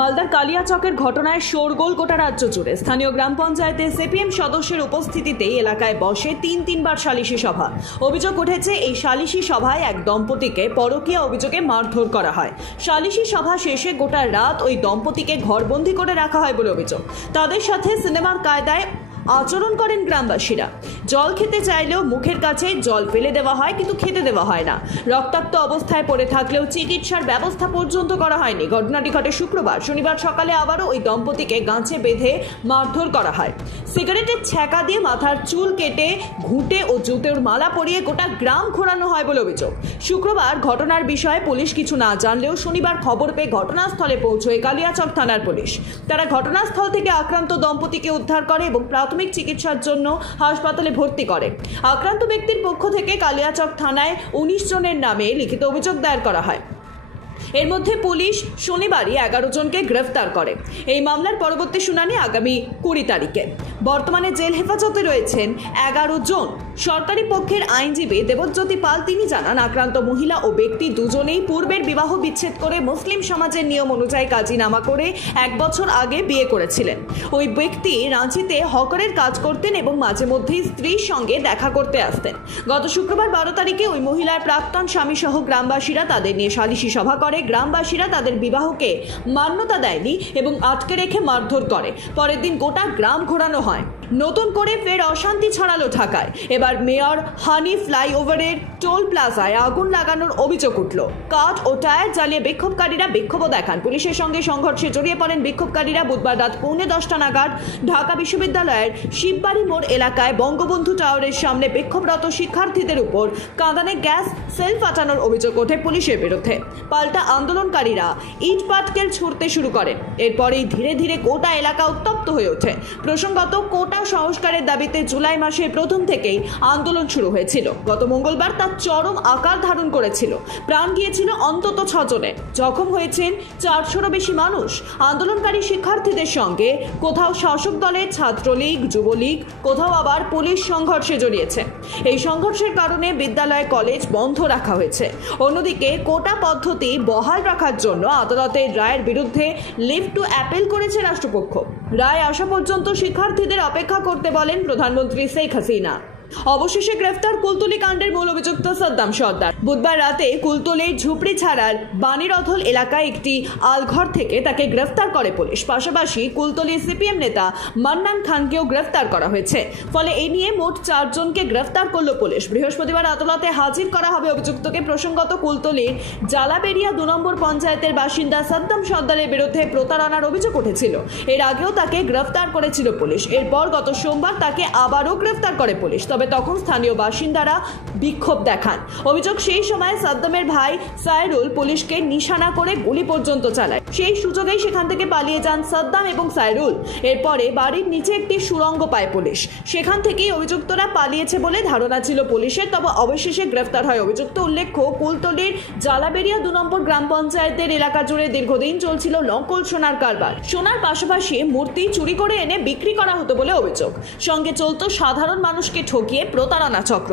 মালদার কালিয়াচকের ঘটনায় শোরগোল গোটা রাজ্য জুড়ে। স্থানীয় গ্রাম পঞ্চায়েতে সিপিএম সদস্যের উপস্থিতিতেই এলাকায় বসে তিনবার সালিশি সভা। অভিযোগ উঠেছে, এই সালিশি সভায় এক দম্পতিকে পরকীয়া অভিযোগে মারধর করা হয়। সালিশি সভা শেষে গোটা রাত ওই দম্পতিকে ঘরবন্দি করে রাখা হয় বলে অভিযোগ। তাদের সাথে সিনেমার কায়দায় আচরণ করেন গ্রামবাসীরা। জল খেতে চাইলেও মুখের কাছে জল ফেলে দেওয়া হয়, কিন্তু খেতে দেওয়া হয় না। রক্তাক্ত অবস্থায় পড়ে থাকলেও চিকিৎসার ব্যবস্থা পর্যন্ত করা হয়নি। ঘটনাটি ঘটে শুক্রবার। শনিবার সকালে আবারও ওই দম্পতিকে গাছে বেঁধে মারধর করা হয়। সিগারেটের ছ্যাঁকা দিয়ে মাথার চুল কেটে ঘুঁটে ও জুতোর মালা পরিয়ে গোটা গ্রাম ঘোরানো হয় বলে অভিযোগ। শুক্রবার ঘটনার বিষয়ে পুলিশ কিছু না জানলেও শনিবার খবর পেয়ে ঘটনাস্থলে পৌঁছয় কালিয়াচক থানার পুলিশ। তারা ঘটনাস্থল থেকে আক্রান্ত দম্পতিকে উদ্ধার করে এবং প্রাথমিক চিকিৎসার জন্য হাসপাতালে ভর্তি করে। আক্রান্ত ব্যক্তির পক্ষ থেকে কালিয়াচক থানায় 19 জনের নামে লিখিত অভিযোগ দায়ের করা হয়। এর মধ্যে পুলিশ শনিবারই 11 জনকে গ্রেফতার করে। এই মামলার পরবর্তী শুনানি আগামী 20 তারিখে। বর্তমানে জেল হেফাজতে রয়েছেন 11 জন। সরকারি পক্ষের আইনজীবী দেবজ্যোতি পাল তিনি জানান, আক্রান্ত মহিলা ও ব্যক্তি দুজনেই পূর্বের বিবাহ বিচ্ছেদ করে মুসলিম সমাজের নিয়ম অনুযায়ী কাজিনামা করে 1 বছর আগে বিয়ে করেছিলেন। ওই ব্যক্তি রাঁচিতে হকারের কাজ করতেন এবং মাঝে মধ্যেই স্ত্রীর সঙ্গে দেখা করতে আসতেন। গত শুক্রবার 12 তারিখে ওই মহিলার প্রাক্তন স্বামী সহ গ্রামবাসীরা তাদের নিয়ে সালিশি সভা করে। গ্রামবাসীরা তাদের বিবাহকে মান্যতা দেয়নি এবং আটকে রেখে মারধর করে। পরের দিন গোটা গ্রাম ঘোরানো হয়। নতুন করে ফের অশান্তি ছড়ালো ঢাকায়। এবার মেয়র হানি ফ্লাইওভারের টোল প্লাজায় আগুন লাগানোর অভিযোগ উঠল। কাঠ ও টায়ার জ্বালিয়ে বিক্ষোভকারীরা বিক্ষোভও দেখান। পুলিশের সঙ্গে সংঘর্ষে জড়িয়ে পড়েন বিক্ষোভকারীরা। বুধবার রাত 9:45 নাগাদ ঢাকা বিশ্ববিদ্যালয়ের শিববাড়ি মোড় এলাকায় বঙ্গবন্ধু টাওয়ারের সামনে বিক্ষোভরত শিক্ষার্থীদের উপর কাঁদানে গ্যাস সেল ফাটানোর অভিযোগ ওঠে পুলিশের বিরুদ্ধে। পাল্টা আন্দোলনকারীরা ইট পাটকেল ছুড়তে শুরু করেন। এরপরেই ধীরে ধীরে গোটা এলাকা উত্তপ্ত হয়ে ওঠে। প্রসঙ্গত, কোটা সংস্কারের দাবিতে জুলাই মাসের প্রথম থেকেই আন্দোলন শুরু হয়েছিল। গত মঙ্গলবার তা চরম আকার ধারণ করেছিল। প্রাণ গিয়েছিল অন্তত 6 জনের। জখম হয়েছেন 400-রও বেশি মানুষ। আন্দোলনকারী শিক্ষার্থীদের সঙ্গে কোথাও শাসক দলের ছাত্রলীগ, যুবলীগ, কোথাও আবার পুলিশ সংঘর্ষে জড়িয়েছে। এই সংঘর্ষের কারণে বিদ্যালয়, কলেজ বন্ধ রাখা হয়েছে। অন্যদিকে কোটা পদ্ধতি বহাল রাখার জন্য আদালতের রায়ের বিরুদ্ধে লিভ টু অ্যাপিল করেছে রাষ্ট্রপক্ষ। রায় আসা পর্যন্ত শিক্ষার্থীদের অপেক্ষা করতে বলেন প্রধানমন্ত্রী শেখ হাসিনা। অবশেষে গ্রেফতার কুলতলি কাণ্ডের মূল অভিযুক্ত সাদ্দাম সর্দার। বুধবার রাতে কুলতলির ঝুপড়ি ছাড়ার বাণীরথল এলাকায় একটি আলঘর থেকে তাকে গ্রেফতার করে পুলিশ। পাশাপাশি কুলতলির সিপিএম নেতা মান্নান খানকেও গ্রেফতার করা হয়েছে। ফলে এই নিয়ে মোট 4 জনকে গ্রেফতার করল পুলিশ। বৃহস্পতিবার আদালতে হাজির করা হবে অভিযুক্তকে। প্রসঙ্গত, কুলতলির জালাবেরিয়া 2 নম্বর পঞ্চায়েতের বাসিন্দা সাদ্দাম সর্দারের বিরুদ্ধে প্রতারণার অভিযোগ উঠেছিল। এর আগেও তাকে গ্রেফতার করেছিল পুলিশ। এরপর গত সোমবার তাকে আবারও গ্রেফতার করে পুলিশ। তবে তখন স্থানীয় বাসিন্দারা বিক্ষোভ দেখান। অভিযোগ, সেই সময় সাদ্দামের ভাই সাইরুল পুলিশকে নিশানা করে গুলি পর্যন্ত চালায়। সেই সুযোগেই সেখান থেকে পালিয়ে যান সাদ্দাম এবং সাইরুল। এরপরে বাড়ির নিচে একটি সুড়ঙ্গ পায় পুলিশ। সেখান থেকেই অভিযুক্তরা পালিয়েছে বলে ধারণা ছিল পুলিশের। তবে অবশেষে গ্রেফতার হয় অভিযুক্ত। উল্লেখ্য, কুলতলির জালাবেরিয়া 2 নম্বর গ্রাম পঞ্চায়েতের এলাকা জুড়ে দীর্ঘদিন চলছিল নকল সোনার কারবার। সোনার পাশাপাশি মূর্তি চুরি করে এনে বিক্রি করা হতো বলে অভিযোগ। সঙ্গে চলত সাধারণ মানুষকে ঠকিয়ে প্রতারণা চক্র।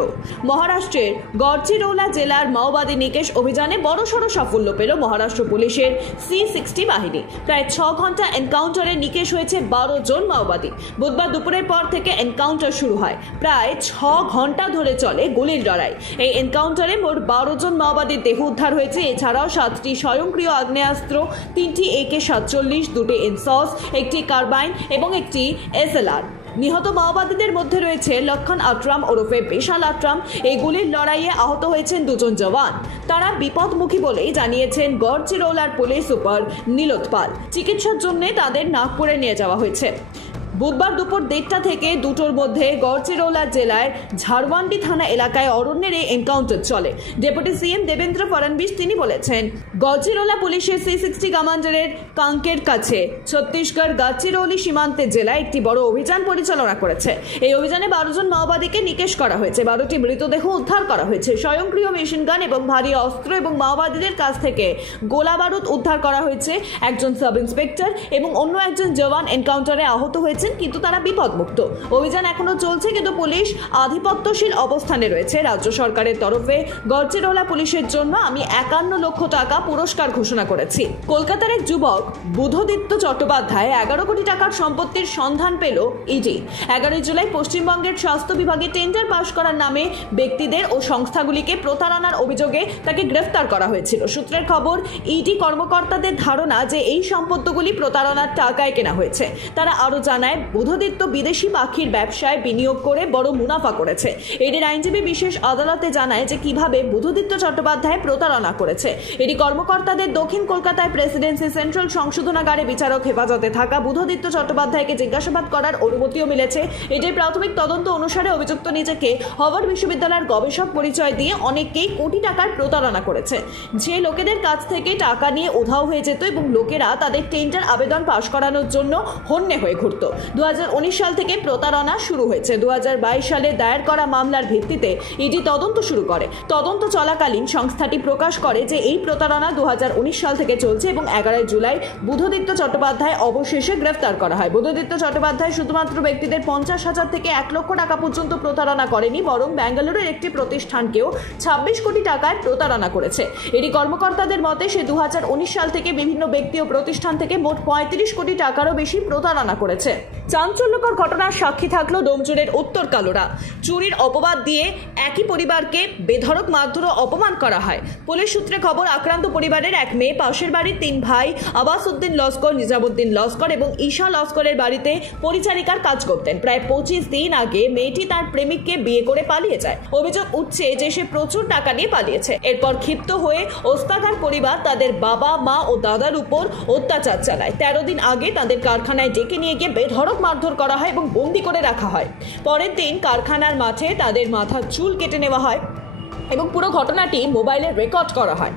মহারাষ্ট্রের গড়চিরৌলা জেলার মাওবাদী নিকেশ অভিযানে বড়সড় সাফল্য পেল মহারাষ্ট্র পুলিশের C60 বাহিনী। প্রায় 6 ঘন্টা এনকাউন্টারে নিকেশ হয়েছে 12 জন মাওবাদী। বুধবার দুপুরের পর থেকে এনকাউন্টার শুরু হয়। প্রায় 6 ঘন্টা ধরে চলে গুলির লড়াই। এই এনকাউন্টারে মোট 12 জন মাওবাদীর দেহ উদ্ধার হয়েছে। এছাড়াও 7টি স্বয়ংক্রিয় আগ্নেয়াস্ত্র, 3টি AK-47, 2টি ইনসস, একটি কার্বাইন এবং একটি SLR। নিহত মাওবাদীদের মধ্যে রয়েছে লক্ষণ আট্রাম ওরফে বিশাল আট্রাম। এই গুলির লড়াইয়ে আহত হয়েছেন 2 জন জওয়ান। তারা বিপদমুখী বলেই জানিয়েছেন গড়চিরৌলার পুলিশ সুপার নীলোৎ পাল। চিকিৎসার জন্য তাদের নাগপুরে নিয়ে যাওয়া হয়েছে। বুধবার দুপুর 1:30 থেকে 2টোর মধ্যে গড়চিরৌলা জেলার ঝাড়ওয়ান্ডি থানা এলাকায় অরণ্যের এই এনকাউন্টার চলে। ডেপুটি সিএম দেবেন্দ্র ফডনবিস তিনি বলেছেন, গড়চিরৌলা পুলিশের C60 কমান্ডারের কাঙ্কের কাছে ছত্তিশগড় গাচিরৌলি সীমান্তে জেলায় একটি বড় অভিযান পরিচালনা করেছে। এই অভিযানে 12 জন মাওবাদীকে নিকেশ করা হয়েছে। 12টি মৃতদেহ উদ্ধার করা হয়েছে। স্বয়ংক্রিয় মেশিন গান এবং ভারী অস্ত্র এবং মাওবাদীদের কাছ থেকে গোলা বারুদ উদ্ধার করা হয়েছে। একজন সাব ইন্সপেক্টর এবং অন্য একজন জওয়ান এনকাউন্টারে আহত হয়েছে। আছেন, কিন্তু তারা বিপদমুক্ত। অভিযান এখনো চলছে, কিন্তু পুলিশ আধিপত্যশীল অবস্থানে রয়েছে। রাজ্য সরকারের তরফে গড়চিরোলা পুলিশের জন্য আমি 51 লক্ষ টাকা পুরস্কার ঘোষণা করেছি। কলকাতার এক যুবক বুধদীপ্ত চট্টোপাধ্যায় 11 কোটি টাকার সম্পত্তির সন্ধান পেল ইডি। 11 জুলাই পশ্চিমবঙ্গের স্বাস্থ্য বিভাগে টেন্ডার পাশ করার নামে ব্যক্তিদের ও সংস্থাগুলিকে প্রতারণার অভিযোগে তাকে গ্রেফতার করা হয়েছিল। সূত্রের খবর, ইডি কর্মকর্তাদের ধারণা যে এই সম্পত্তিগুলি প্রতারণার টাকায় কেনা হয়েছে। তারা আরও জানায়, বুধদীপ্ত বিদেশি পাখির ব্যবসায় বিনিয়োগ করে বড় মুনাফা করেছে। ইডির আইনজীবী বিশেষ আদালতে জানায় যে কিভাবে বুধদীপ্ত চট্টোপাধ্যায় প্রতারণা করেছে। ইডি কর্মকর্তাদের দক্ষিণ কলকাতায় প্রেসিডেন্সি সেন্ট্রাল সংশোধনাগারে বিচারক হেফাজতে থাকা বুধদীপ্ত চট্টোপাধ্যায়কে জিজ্ঞাসাবাদ করার অনুমতিও মিলেছে। ইডির প্রাথমিক তদন্ত অনুসারে অভিযুক্ত নিজেকে হার্ভার্ড বিশ্ববিদ্যালয়ের গবেষক পরিচয় দিয়ে অনেককেই কোটি টাকার প্রতারণা করেছে। যে লোকেদের কাছ থেকে টাকা নিয়ে উধাও হয়ে যেত এবং লোকেরা তাদের টেন্ডার আবেদন পাশ করানোর জন্য হন্যে হয়ে ঘুরত। 2019 সাল থেকে প্রতারণা শুরু হয়েছে। 2022 সালে দায়ের করা মামলার ভিত্তিতে ইডি তদন্ত শুরু করে। তদন্ত চলাকালীন সংস্থাটি প্রকাশ করে যে এই প্রতারণা 2019 সাল থেকে চলছে এবং 11 জুলাই বুধদীপ্ত চট্টোপাধ্যায় অবশেষে গ্রেফতার করা হয়। বুধদীপ্ত চট্টোপাধ্যায় শুধুমাত্র ব্যক্তিদের 50,000 থেকে 1 লক্ষ টাকা পর্যন্ত প্রতারণা করেনি, বরং বেঙ্গালুরুর একটি প্রতিষ্ঠানকেও 26 কোটি টাকায় প্রতারণা করেছে। এটি কর্মকর্তাদের মতে সে 2019 সাল থেকে বিভিন্ন ব্যক্তি ও প্রতিষ্ঠান থেকে মোট 35 কোটি টাকারও বেশি প্রতারণা করেছে। চাঞ্চল্যকর ঘটনার সাক্ষী থাকলো ডোমজুড়ের উত্তর কালোরা। চুরির অপবাদ দিয়ে একই পরিবারকে বেধড়ক মারধর ও অপমান করা হয়। পুলিশ সূত্রে খবর, আক্রান্ত পরিবারের এক মেয়ে পাশের বাড়ির 3 ভাই আবাস উদ্দিন লস্কর, নিজামুদ্দিন লস্কর এবং ঈশা লস্করের বাড়িতে পরিচারিকার কাজ করতেন। প্রায় 25 দিন আগে মেয়েটি তার প্রেমিককে বিয়ে করে পালিয়ে যায়। অভিযোগ উঠছে যে সে প্রচুর টাকা নিয়ে পালিয়েছে। এরপর ক্ষিপ্ত হয়ে ওস্তাকার পরিবার তাদের বাবা, মা ও দাদার উপর অত্যাচার চালায়। 13 দিন আগে তাদের কারখানায় ডেকে নিয়ে গিয়ে বেধড়ক মারধর করা হয় এবং বন্দি করে রাখা হয়। পরের দিন কারখানার মাঠে তাদের মাথার চুল কেটে নেওয়া হয় এবং পুরো ঘটনাটি মোবাইলে রেকর্ড করা হয়।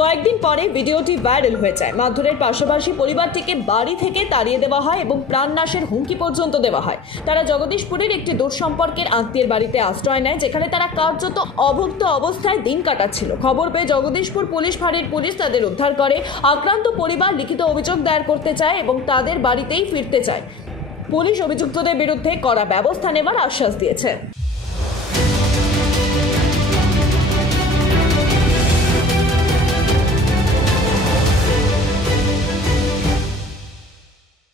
কয়েকদিন পরে ভিডিওটি ভাইরাল হয়ে যায়। মারধরের পাশাপাশি পরিবারটিকে বাড়ি থেকে তাড়িয়ে দেওয়া হয় এবং প্রাণনাশের হুমকি পর্যন্ত দেওয়া হয়। তারা জগদীশপুরের একটি দূর সম্পর্কের আত্মীয়ের বাড়িতে আশ্রয় নেয়, যেখানে তারা কার্যত অভুক্ত অবস্থায় দিন কাটাচ্ছিল। খবর পেয়ে জগদীশপুর পুলিশ ফাঁড়ির পুলিশ তাদের উদ্ধার করে। আক্রান্ত পরিবার লিখিত অভিযোগ দায়ের করতে চায় এবং তাদের বাড়িতেই ফিরতে চায়। পুলিশ অভিযুক্তদের বিরুদ্ধে কড়া ব্যবস্থা নেওয়ার আশ্বাস দিয়েছে।